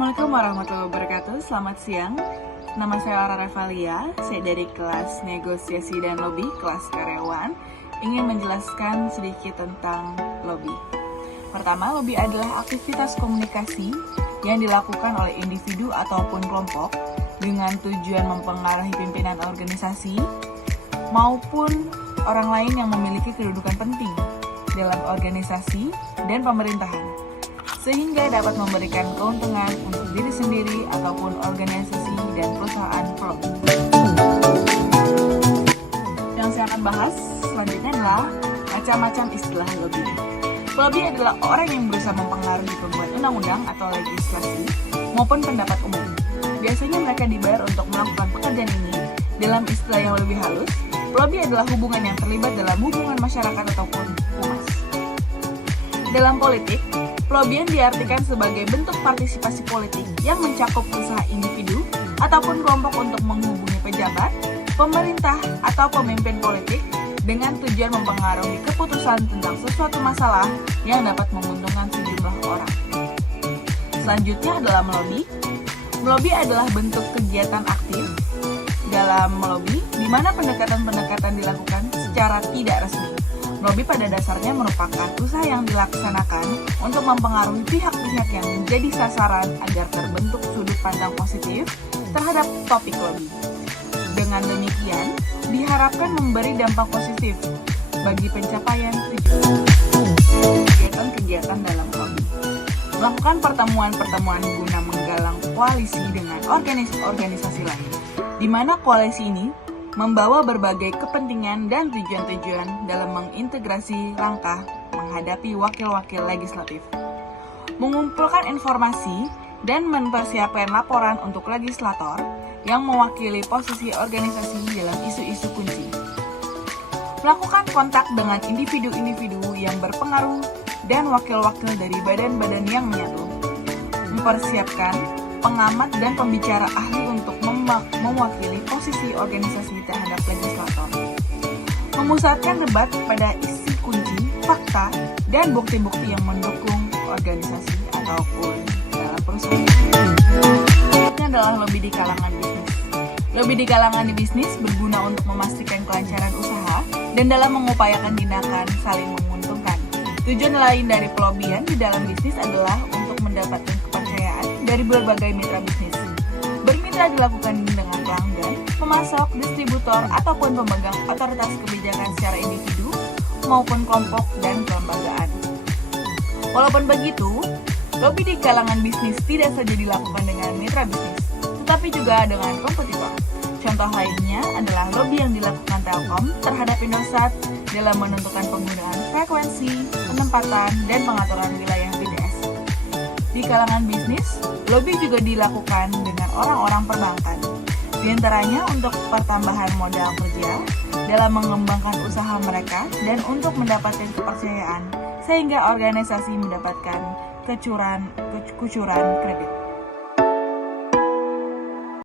Assalamualaikum warahmatullahi wabarakatuh. Selamat siang. Nama saya Ara Revalia. Saya dari kelas negosiasi dan lobby, kelas karyawan. Ingin menjelaskan sedikit tentang lobby. Pertama, lobby adalah aktivitas komunikasi yang dilakukan oleh individu ataupun kelompok dengan tujuan mempengaruhi pimpinan organisasi maupun orang lain yang memiliki kedudukan penting dalam organisasi dan pemerintahan, sehingga dapat memberikan keuntungan untuk diri sendiri ataupun organisasi dan perusahaan lobby. Yang saya akan bahas selanjutnya adalah macam-macam istilah lobby. Lobby adalah orang yang berusaha mempengaruhi pembuat undang-undang atau legislasi maupun pendapat umum. Biasanya mereka dibayar untuk melakukan pekerjaan ini. Dalam istilah yang lebih halus, lobby adalah hubungan yang terlibat dalam hubungan masyarakat ataupun humas. Dalam politik, lobbyan diartikan sebagai bentuk partisipasi politik yang mencakup usaha individu ataupun kelompok untuk menghubungi pejabat, pemerintah, atau pemimpin politik dengan tujuan mempengaruhi keputusan tentang sesuatu masalah yang dapat menguntungkan sejumlah orang. Selanjutnya adalah melobi. Melobi adalah bentuk kegiatan aktif dalam melobi di mana pendekatan-pendekatan dilakukan secara tidak resmi. Melobi pada dasarnya merupakan usaha yang dilaksanakan untuk mempengaruhi pihak-pihak yang menjadi sasaran agar terbentuk sudut pandang positif terhadap topik lobi. Dengan demikian, diharapkan memberi dampak positif bagi pencapaian tujuan. Kegiatan-kegiatan dalam lobi. Melakukan pertemuan-pertemuan guna menggalang koalisi dengan organisasi lain, di mana koalisi ini membawa berbagai kepentingan dan tujuan-tujuan dalam mengintegrasi langkah menghadapi wakil-wakil legislatif, mengumpulkan informasi dan mempersiapkan laporan untuk legislator yang mewakili posisi organisasi dalam isu-isu kunci, melakukan kontak dengan individu-individu yang berpengaruh dan wakil-wakil dari badan-badan yang menyatu, mempersiapkan pengamat dan pembicara ahli untuk mewakili posisi organisasi terhadap legislator, memusatkan debat pada isi kunci, fakta, dan bukti-bukti yang mendukung organisasi ataupun dalam perusahaan. Ini adalah lobby di kalangan bisnis. Lobby di kalangan bisnis berguna untuk memastikan kelancaran usaha dan dalam mengupayakan tindakan saling menguntungkan. Tujuan lain dari pelobian di dalam bisnis adalah untuk mendapatkan kepercayaan dari berbagai mitra bisnis. Bermitra dilakukan dengan pelanggan, pemasok, distributor, ataupun pemegang otoritas kebijakan secara individu maupun kelompok dan kelembagaan. Walaupun begitu, lobby di kalangan bisnis tidak saja dilakukan dengan mitra bisnis, tetapi juga dengan kompetitor. Contoh lainnya adalah lobby yang dilakukan Telkom terhadap Indosat dalam menentukan penggunaan frekuensi, penempatan, dan pengaturan wilayah BTS. Di kalangan bisnis, lobby juga dilakukan dengan orang-orang perbankan, di antaranya untuk pertambahan modal kerja, dalam mengembangkan usaha mereka, dan untuk mendapatkan kepercayaan, sehingga organisasi mendapatkan kucuran kredit.